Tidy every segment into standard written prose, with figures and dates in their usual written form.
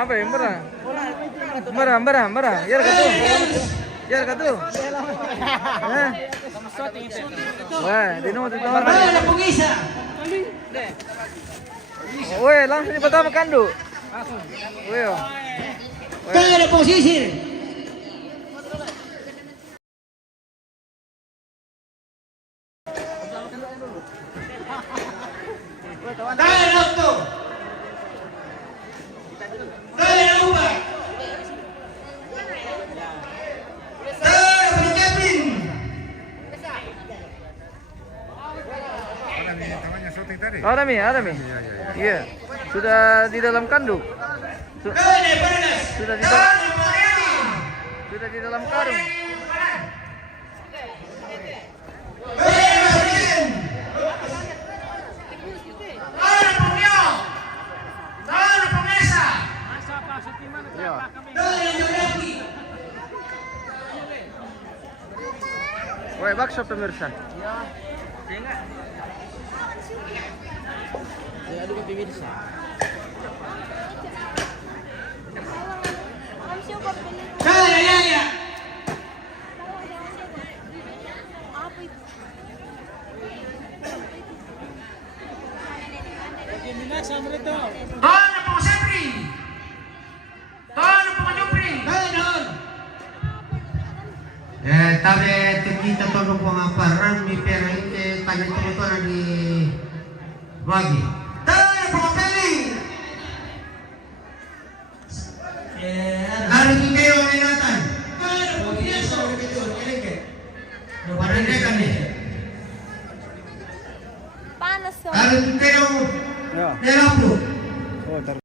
Apa ya? Merah. Yar katu. Wah, di nomor itu. Weh, langsung di pertama kandu. Weh. Ada posisi. Ada mi. Iya. Sudah di dalam kandung. Sudah di dalam karung. Woi, bakso pemirsa. Ya, aduh pemirsa. Ya. Tare kita todo pengaparan mi pera inte kanya itu di bagi. Tare pengapeli. Hari kita yang ingatan. Panas. Hari kita yang nelapu. Oh, tar.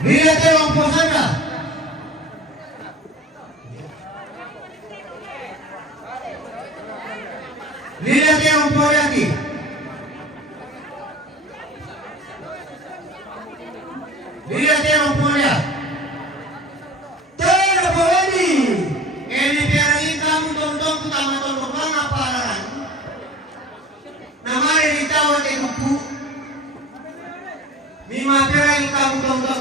Lihat yang posada. Lihat yang lagi. Lihat yang ya. Tidak boleh ini biar kamu tonton utama tonton apa laran. Namanya ditawar di buku. Lima biar kamu tonton.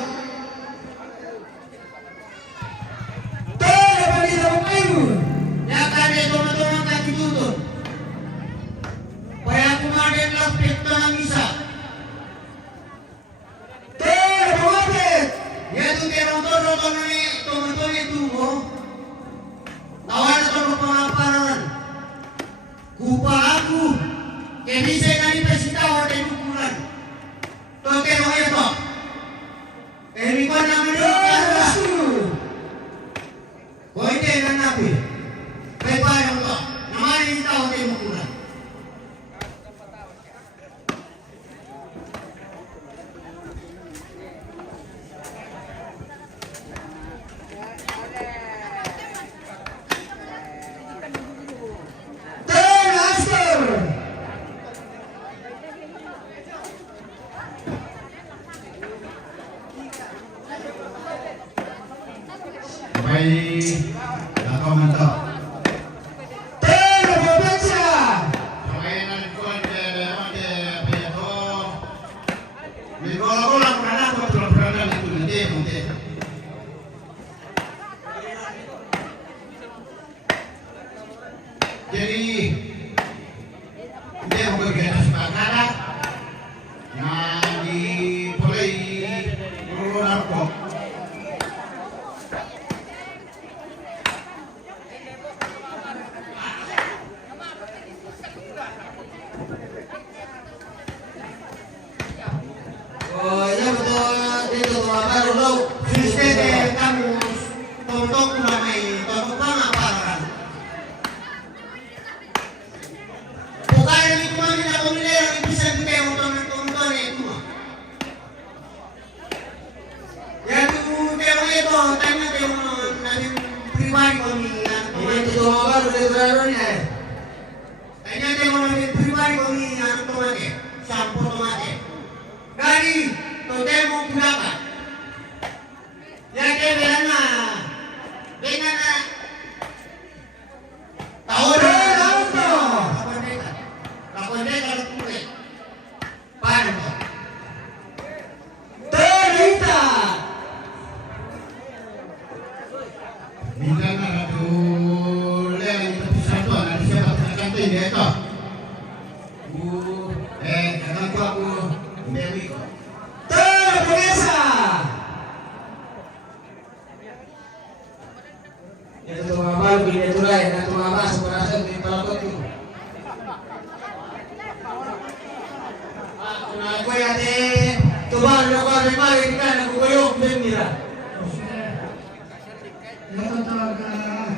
dia bekerja sementara yang dimulai mengeluarkan kok. Oh ya betul itu baru lo sistem kamu tonton ramai tonton apa kan? Bukan yang itu mami nak pemilih yang bisa kita tonton itu mah. Ya tu tema itu tanya tema nanti pribadi kami yang itu baru baru ni. Tanya tema nanti pribadi kami yang tomate, sampo tomate. Dari totemo berapa? Ya kebelana, benana. Tahu dah, tahu. Kapan dia kalau kulit, pan. Terita. Bila nak tu, leh itu satu ada siapa nak tu dia tu. Jangan aku Dewi. Terbiasa. Itu tu mama bini tu lah, itu mama sebenarnya di pelakon tu. Aku yang ni, coba lakukan memang ini kan aku koyok begini lah. Ya betul kan.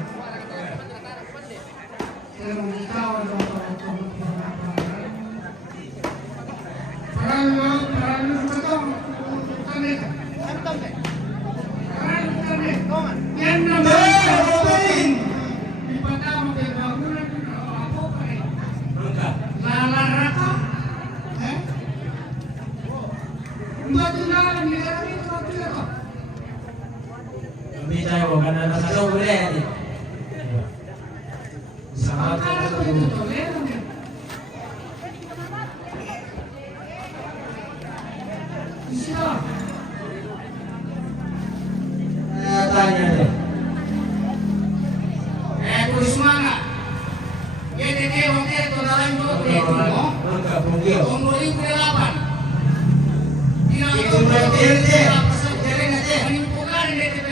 Bicara bukan ada satu boleh ni. Sama tu. Tanya deh. Tulis mana? GTT hotel totalan dua itu. Enggak mungkin. Umur 2008. Itu berarti dia. Jadi nanti menimbulkan DTP.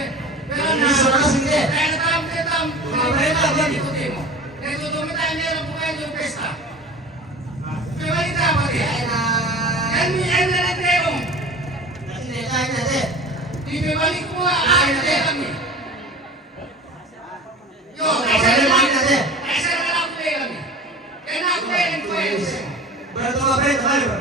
Ini sudah sini. Tetap. Mereka jadi itu demo. Itu tuh minta dia bukan itu pesta. Coba kita apa dia? Kami ada demo. Nanti tanya deh. Di balik gua ada kami. Yo, saya mana deh? Saya nak kami. Kena kami itu. Berdoa berdoa.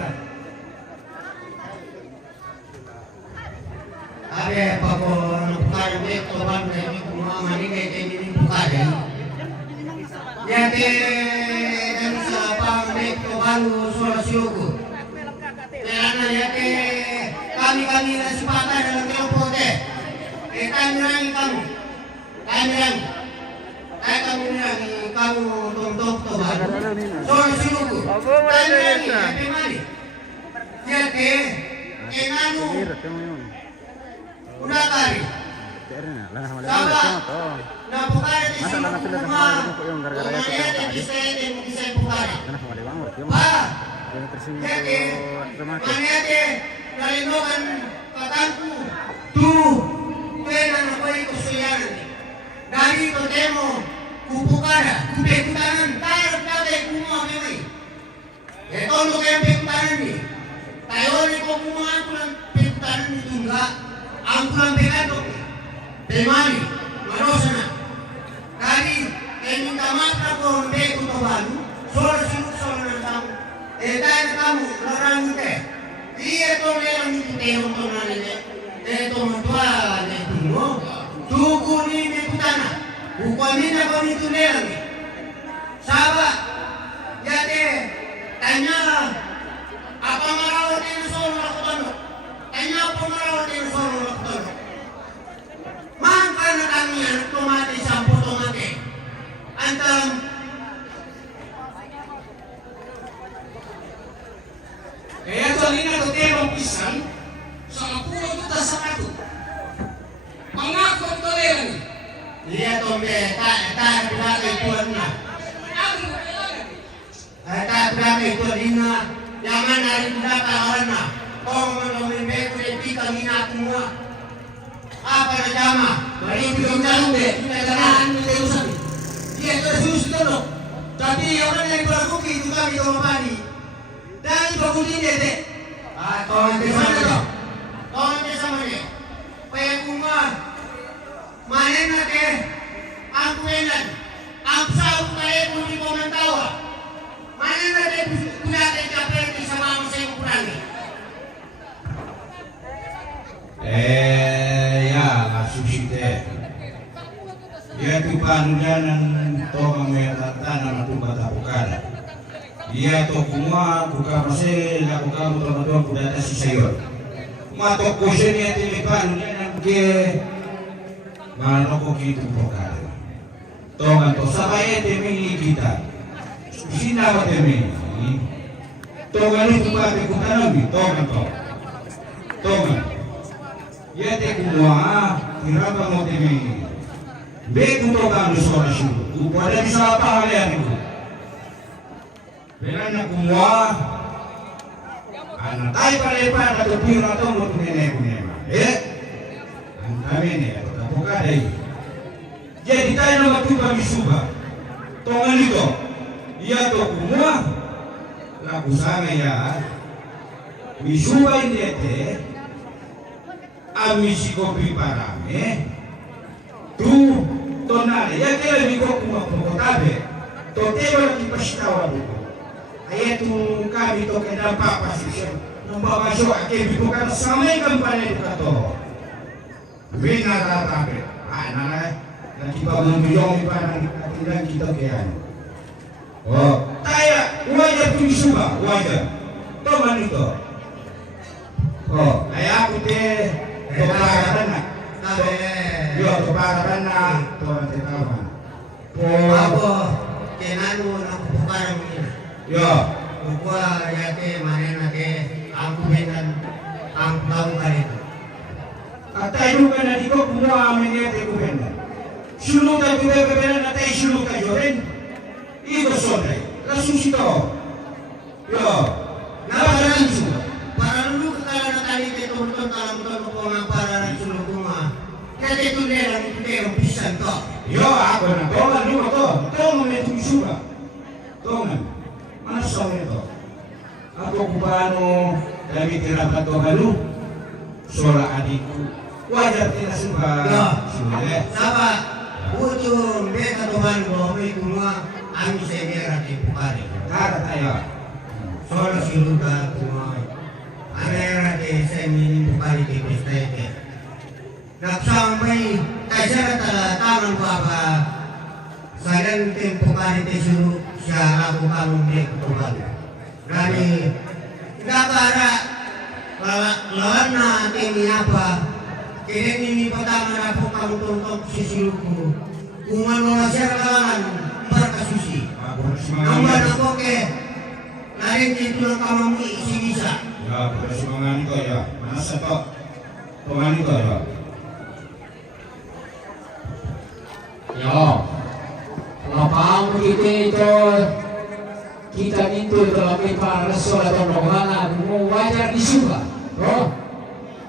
Ada pakon bukan itu ban ini cuma mani kayak ini bukan ya. Jadi dan siapa itu baru suara siuku. Karena jadi kami lah sepakat dalam kelompok deh. Kami rangi kamu. Kamu tontok tu baru. Suara siuku. Kami rangi. Jadi kenanu. Udah kali. Sama. Nah bukan di sini. Bisa bukan. Jadi mana dia nalinokan kataku. Tuh, kena apa itu siaran. Dari itu demo kupukara, kupekutanan, tayo kate kumua mewi. Etono kayak pekutanan ni. Tayo ni ko kumua kulang pekutanan itu enggak. Angkulan pekado. Demani, marosana. Dari minta maaf ko mbek to balu. Solo sinuk solo nang tamu. Dan kamu orang itu. Dia to lelang itu teon to nane. Eto mtua ne tumo. Tuku ni mekutana. Ukwamina ko ni tulelang. Saba. Jadi tanya apa marawat yang solo lakukan. Tanya apa marawat yang solo lakukan. Mangka na kami yang tomate sampo tomate. Antam kaya to ni na totemo pisan sa apulo tuta sa ato. Pangako to lelang. Dia to me ta bila kay tuan na. Ta bila kay tuan dina yaman hari data warna kong mendomin beku etika mina semua apa na jama mari bilang jalan deh kita jalan kita urusan dia terus dulu tapi orang yang berlaku itu kami sama padi dan bagusin deh kawan sama deh kaya kumah manen na deh aku enan aku sahut kaya kung di komentawa manen na deh kulate kaperte sama ang sa ukuran ya asusite ya tu panujanan toga metatana na tumbata bukara dia to kuma buka masih lakukan betul-betul budaya si sayur matok kusen ya tilipan yang ke manoko gitu bukara toga to sabaya temi kita sina wa temi toga ni tuba te kutanami toga ya te kumwa tiraba mo temi be kutoga no sora shu upada bisa apa hal yang itu Belanda kumwa anatai palepa na tupiro na to mo kunema antamene atapoka dai jadi tayo na matupa misuba tongan ito iya to kumwa la kusanga ya misuba indete amisiko piparame tu tonale ya kele miko kumwa pokotabe to teba kipashitawa buko ayetu kami to kena papa sisyo nung babasyo ake biko kan samay kampanya itu kato bina tatape nana nakipa mambiyong iparang katilang kita kaya taya wajar tumisuba wajar to manito kaya ako te toparakan na to parakan na to matitawa ako kenano na kupukarang ina yo Bukwa yake manena ke aku menan ang tahu kali atay luka na diko kumwa amenete kumenda sulu ka bibebebena natay sulu ka joren ito sonday langsung sito yo napasaran sulu para dulu kekala na kali ke tonton kalam ko nga para na sulu kuma kaya tunera ni pero pisan to yo ako na tongan luka to tongan metu suba tongan mana sawe to ako kubano dami tirapat to halu sola adikku wajar tidak suka sule saba ujung beta tuhan ko may kuma ami segera di pare kata tayo sola siluga kuma anera de semi pare di pestete naksamay kaya tala tangan baba sagan tempo kali te suruh siya ako kamong dek tuhan rani gagara lawan na tini apa kini ini pertama na po kamu tonton sisiluku kumano na siya kalangan berkasusi namban ako ke lain dito ng kamamu isinisa ya persimangan itu ya mana satu tuhan itu ya yo lapang kita kita mintu dalam para rasul atau rohana mau wajar disuka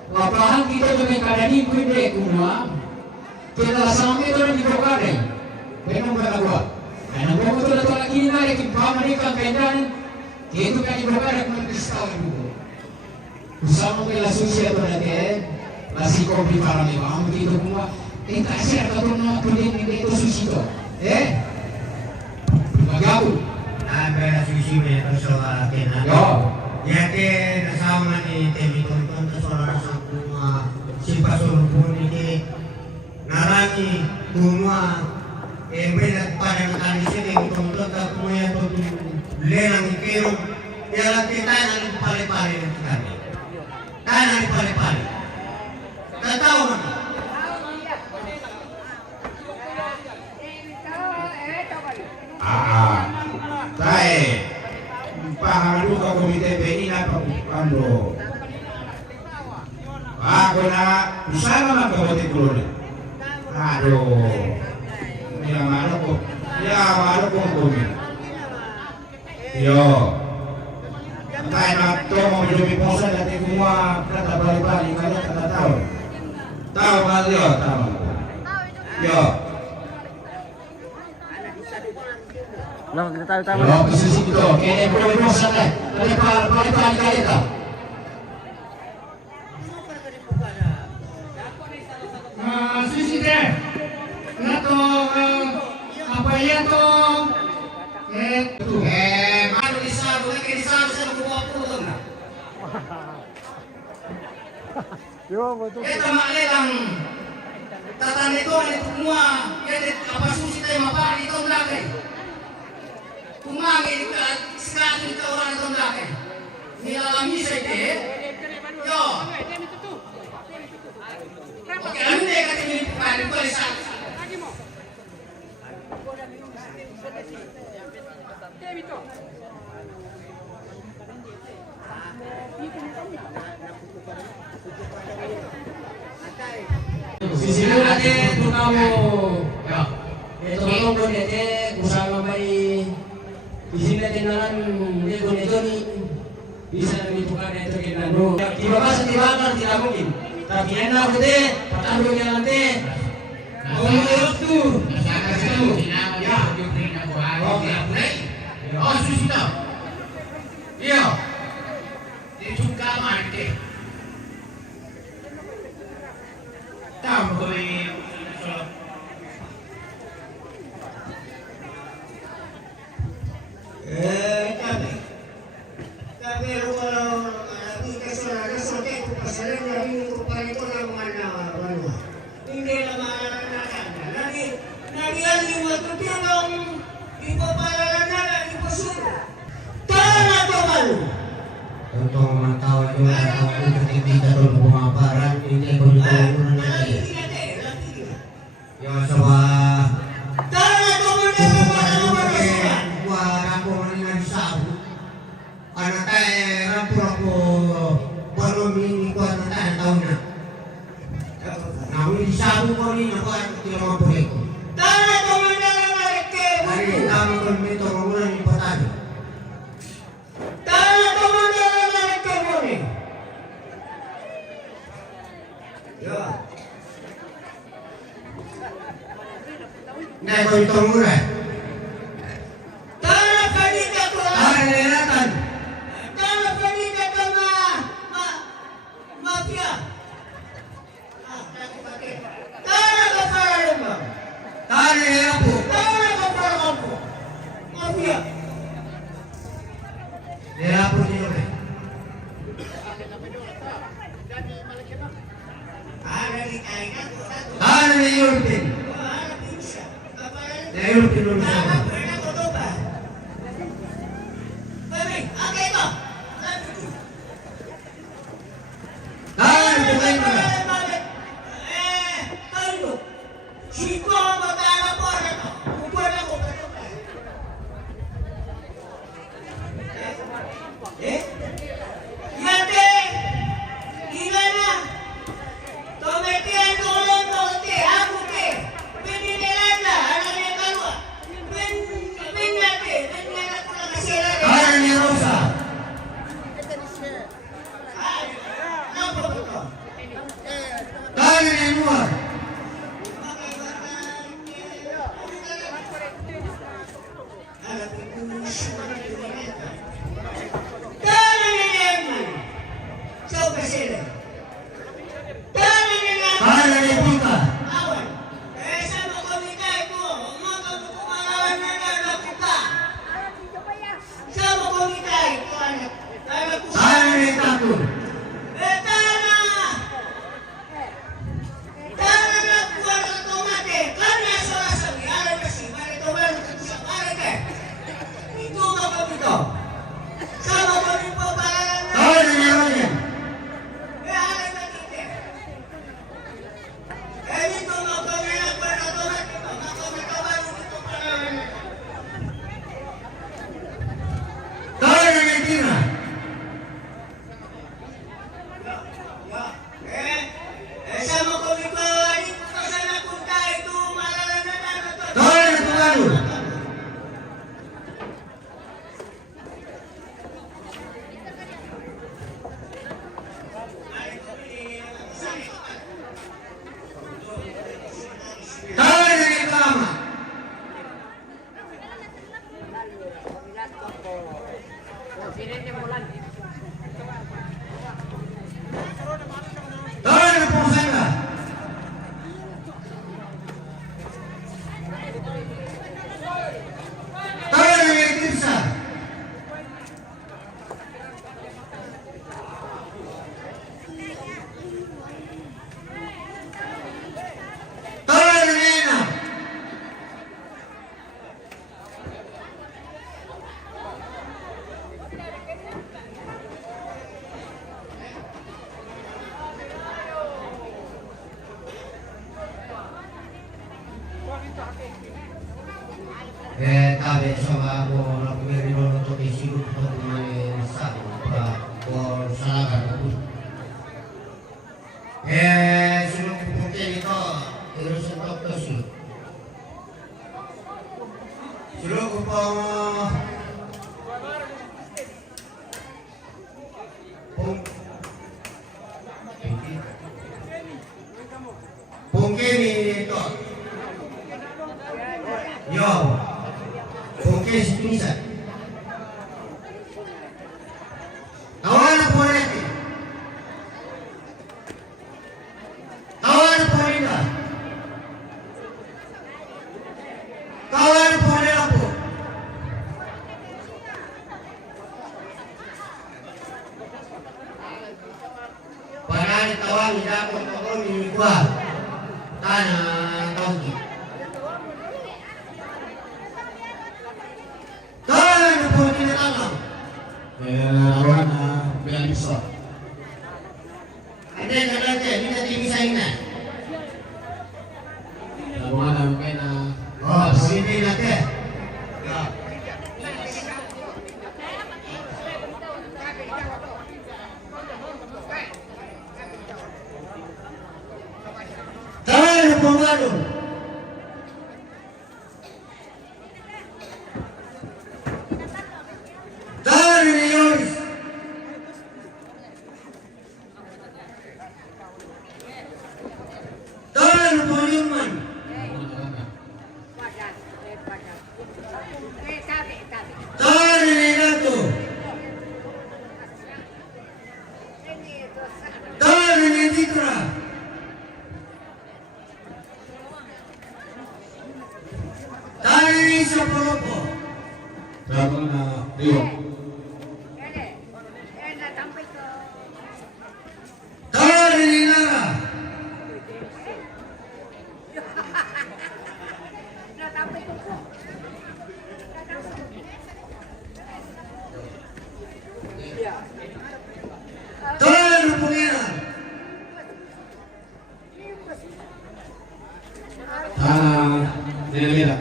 lapangan kita dengan keadaan ini kuinde kuma kita sampai itu di bokare benar benar gua karena gua betul betul lagi ini nari kita mereka pendan itu kan di bokare kuma kristal itu bersama dengan susi atau nanti masih kopi para memang begitu kuma kita share atau nak kuning itu susi itu bagaimana Ada sisi mereka soal kena. Yake nasama ni temi tonton soal sama simpa soal pun ini narani rumah beda pada kali sini tonton tak punya tonton lelang ikero ya lagi tanah pale-pale kami tanah pale-pale tak tahu mana Tae, pahalu ka komite PI na pagpando. Ako na, usama magkabote kulon. Aduh, nilamano ko kong kumi. Yo, Kaya na ito mo lumiposan natin kumuha kata balik-balik kaya kata tahu. Tahu kali yo, tahu. Yo. Lang kita tahu tahu. Yo, posisi itu. Kene boleh bosan deh. Balik kali ito. Sisi deh. Nato apa ya to? Mano disabo, lagi disabo sa kuha-kuha na. Yo, betul. Mali lang. Tatan ito, semua. Kaya apa susi tayo mapari itong laki. Kumangin ka, sikaso ito orang itong laki. Nilalami sa ite. Yo. Okay, ano na yung katingin pagkain ko sa Sisi natin kung kamu ito tungkol natin kung saan may isin natin naman kung ito ni bisa menentukan itu kita no tiba-tiba setibakan tidak mungkin tapi enak gede patah yang nanti ngomong itu masyarakat itu ya oke oh susah iya dicuka mati tahu boleh Kami kalau kesalahan itu pasaran dari upaya itu namanya apa? Hindi naman lagi yan yung matutulong ipapalaran na ipasulo. Tara to man. Untuk memantau juga untuk kita dulu pemaparan ini berhubungan nanti. Ya coba. Tara to man na Wah, aku mengingat sabu. Anak saya rampur aku baru ini ku anak saya tahu nak. Namun di sabu kau ni aku tidak mampu ikut. Tara to man na ke. Hari kamu berminta mengulang di petani. Tara to man na ke mo ni. Ya. Nah, kau itu murah. Tara kanita ko. Hari lelatan. Tara kanita ka mafia. Tara ka para mo. Hari lelapu. Tara ka para mo. Mafia. Lelapu ni mana? Hari Yurtin. Yurtin dulu sama. Hari bukan mana? Tawaran ng Pusanga. Tawaran ng Eklipsa. Tawaran ng Ena. Tabi sama ako na pumiri ng ito isigot ito kumain sa o salagan ko. Sino pupuntin ito? Irusin ito ito siya. Sino ko pang Pungkini ito. Yo. Pungkini si Pinsan. Tawanan po natin. Tawanan po nila. Tawanan po nila po. Panay tawagin ako ako minigwa. Tanah tawagin. Tawanan po nila tanong. Lawan bilang bisa. Ada yang ada minta dimisahin na. Lawan main Oh, sini nanti. Tawanan po ngalo. Tawanan ni Yoris. Tawanan po Newman. Tawanan ni Nato. Tawanan ni Citra. Tawanan ni Sapolopo. Lawan Rio. Tawanan ni Nara. Tawanan ni Pangeran. Tanah Nenemira.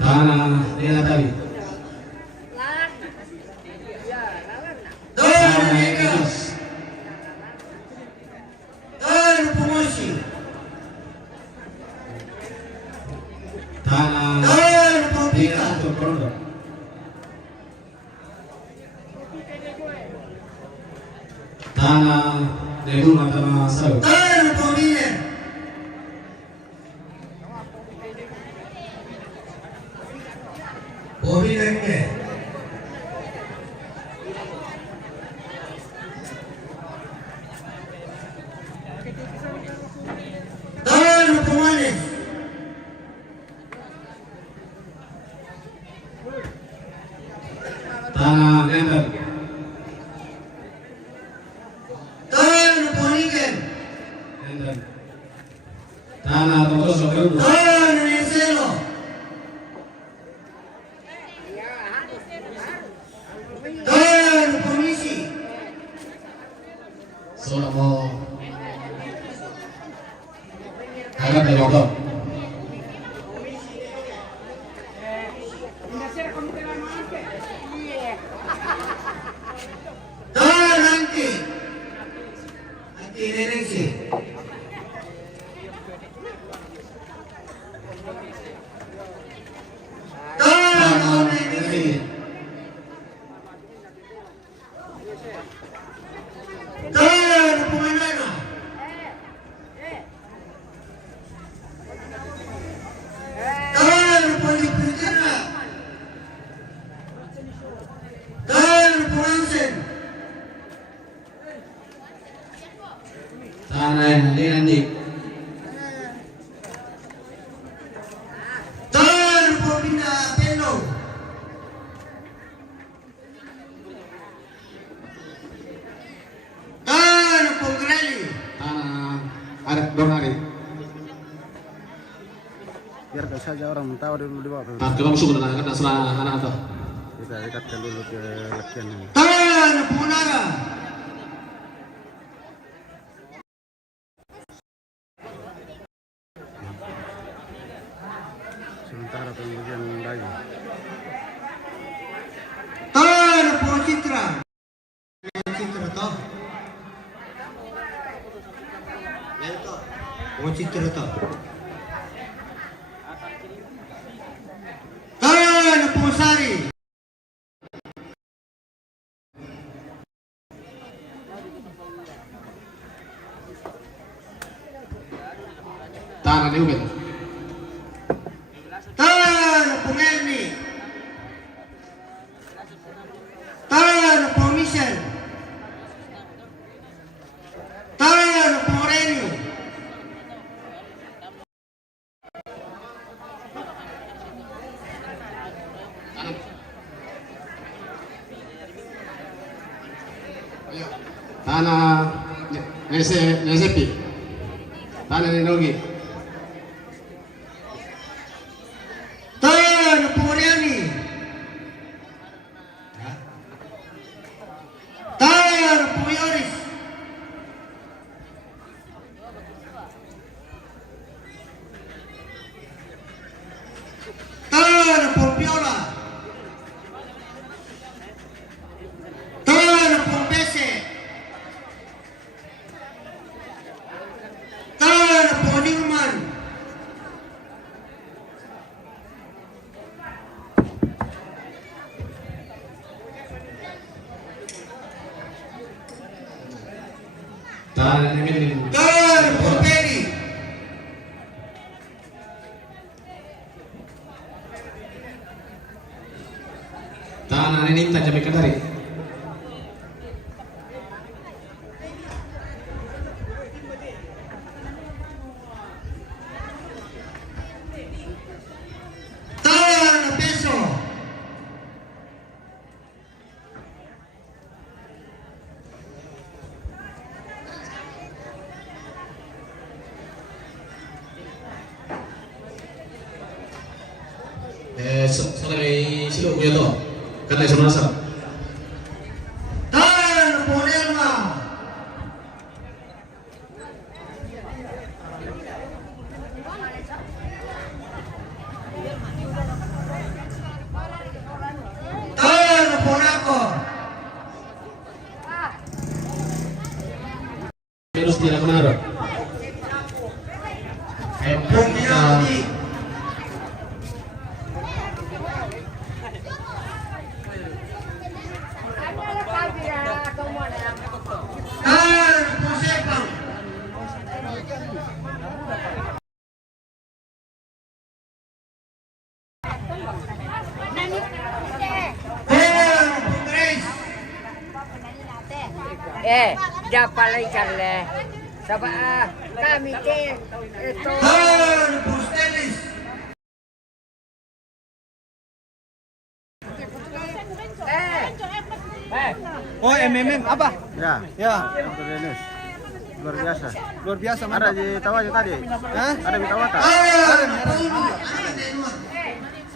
Tanah Nenatawi. Tawanan ni Eka. Enos. Tawanan ni Pomosi. Tanah Tawanan ni Popika. Nenatu Prondo. Tanah Nenuma Tanah Sau. Tawanan ni Pominer. Pominer ke? Tawanan ni Pomanes. Tanah Nender. Tawanan ni Poniken. Nender. Tanah Totoso Kerudu. Tawanan ni Selo. Tawanan ni Komisi. Solo agak dari Bogor. Tawanan nanti. Nanti neneng sih. Tawanan neneng sih. Tawanan Pumandana. Tawanan Poliputera. saja orang mentawar dulu di bawah. Coba musuh dengan surah anak atau. Kita dekatkan dulu ke lekian ini. Tangan Punara. Sementara pembagian daging. Tangan Citra. Citra toh. Citra toh. Tangan Pusari. Tangan Ubed. Tangan Pumeni. Tangan Pumisel. Tangan Pureni. Tanah Nesepi. Tanah Nenogi. Tangan Pureni. Tangan Puyoris. Tangan Popiola. Tangan Pompese. Tangan Poningman. Tanah Nemin. Tangan Pomperi. Tanah Nenim tajam ikan tarik. Tangan Peso. Saudari Silo Buyoto. Kata Isu Nasa. Tangan Ponelma. Tangan Ponako. Terus tidak menaruh. Pontiaki. Tangan Pusepang. Tangan Putris. Japalay karle. Saba kami ke ito. Tangan Pustelis. Oh, MMM apa? Ya. Ya. Dr. Dennis. Luar biasa. Luar biasa Ada di Tawaja tadi? Hah? Ada di Tawata? Ada.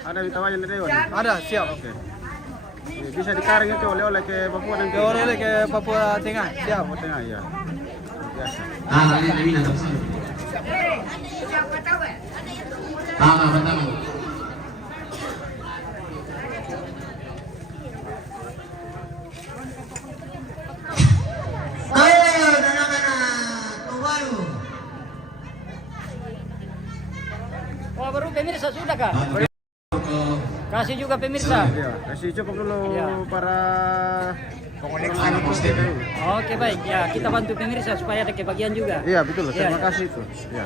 Ada di Tawaja di Dewan? Ada, siap. Oke. Bisa dikaring itu oleh-oleh ke Papua dan Oleh ke Papua Tengah, siap. Papua Tengah, ya. Luar biasa. Tanah Nemin atau sana. Tanah pertama. Ayo, anak-anak Tuwalu. Oh, baru pemirsa sudah kah? Kasih juga pemirsa. Ya, kasih cukup dulu Ya. para Anak Muslim. Oke baik, ya kita bantu pemirsa supaya ada kebagian juga. Iya, betul. Terima Ya. kasih itu. Ya.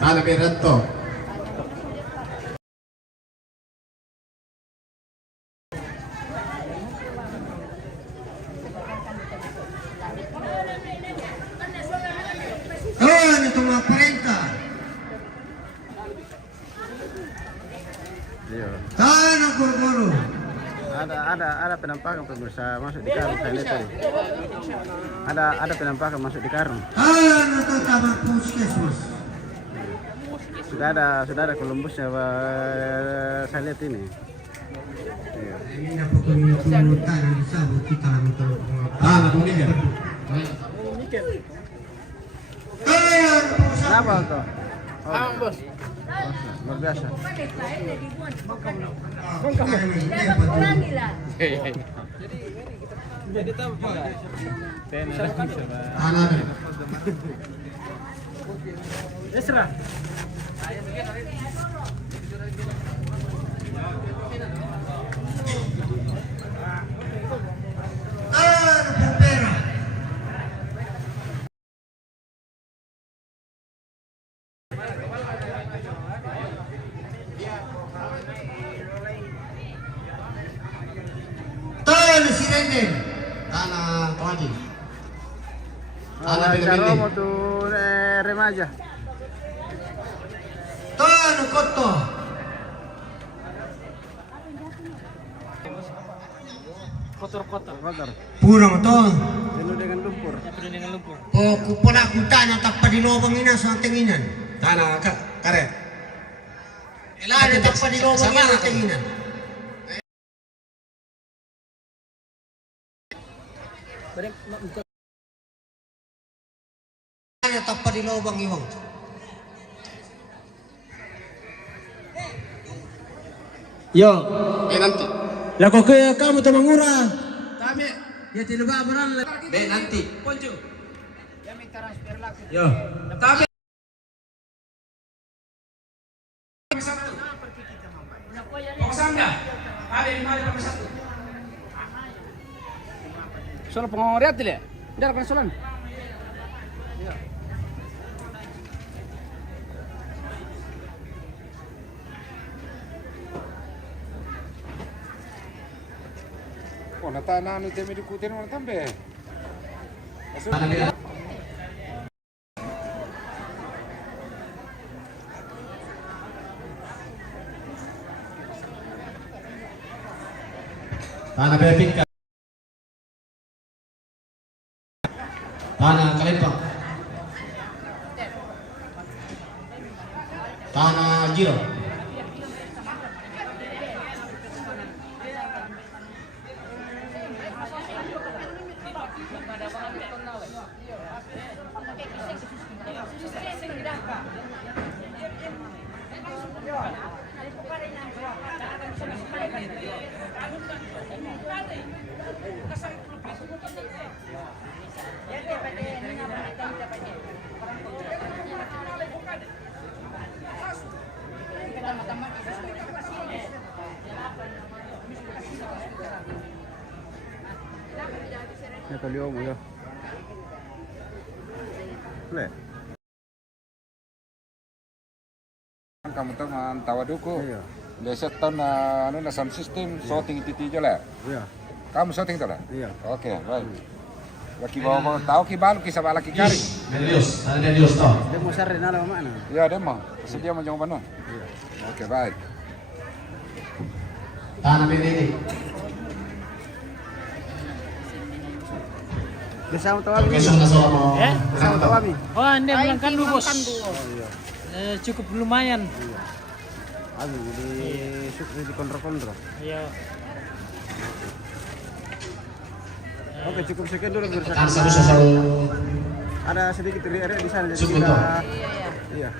Tanah Piranto. Oh, itu mah perintah. Iya. Tanah guru-guru. Ada ada penampakan pemirsa masuk di karung saya lihat tadi. Ada penampakan masuk di karung. Nonton kamar puskesmas. Sudah ada Columbusnya saya lihat ini. Iya. Ini dapat kemudian disabut kita nonton. Kemudian. Kenapa tuh? Bos. Luar biasa. Jadi tahu juga. Serah. Tanah Kawajin. Cara mau tuh remaja. Tanah Koto. Kotor. Purang to. Penuh dengan lumpur. Oh, kupala kutanya tappa di lubang ina sa tinginan. Tanah karet. Ilala tappa di lubang ina sa tinginan. Ilala tappa di lubang iwang. Yo. Nanti. Lah kok kamu tuh mangura? Kami. Ya tidak babaran. Nanti. Ponco. Yo. Kami. Soal pengoriat ya? Tidak akan solan. Oh, natana anu temi dikutin mana tambe. Tanah Bepika. Tanah Kalempang. Tanah Jiro. Ya tolong mo yo. Le. Kamu tuh tawa duku. Iya. Biasa tahun anu na sound system shooting titi aja lah. Iya. Kamu shooting tuh lah. Iya. Oke, baik. Laki bawa tahu ki balu ki sama laki kari. Ada Dios toh. Dia mau sari nala mana? Ya dia mau. Sedia mau jauh mana? Iya. Oke, baik. Tanah BDD. Bersama tawami. Besok na sama. Bersama tawami. Oh, anda bilang kandu bos. Cukup lumayan. Aduh, di kontrol. Iya. Oke, cukup sekian dulu Kan satu sosal. Ada sedikit riak di sana jadi Cukup, kita. toh. Iya.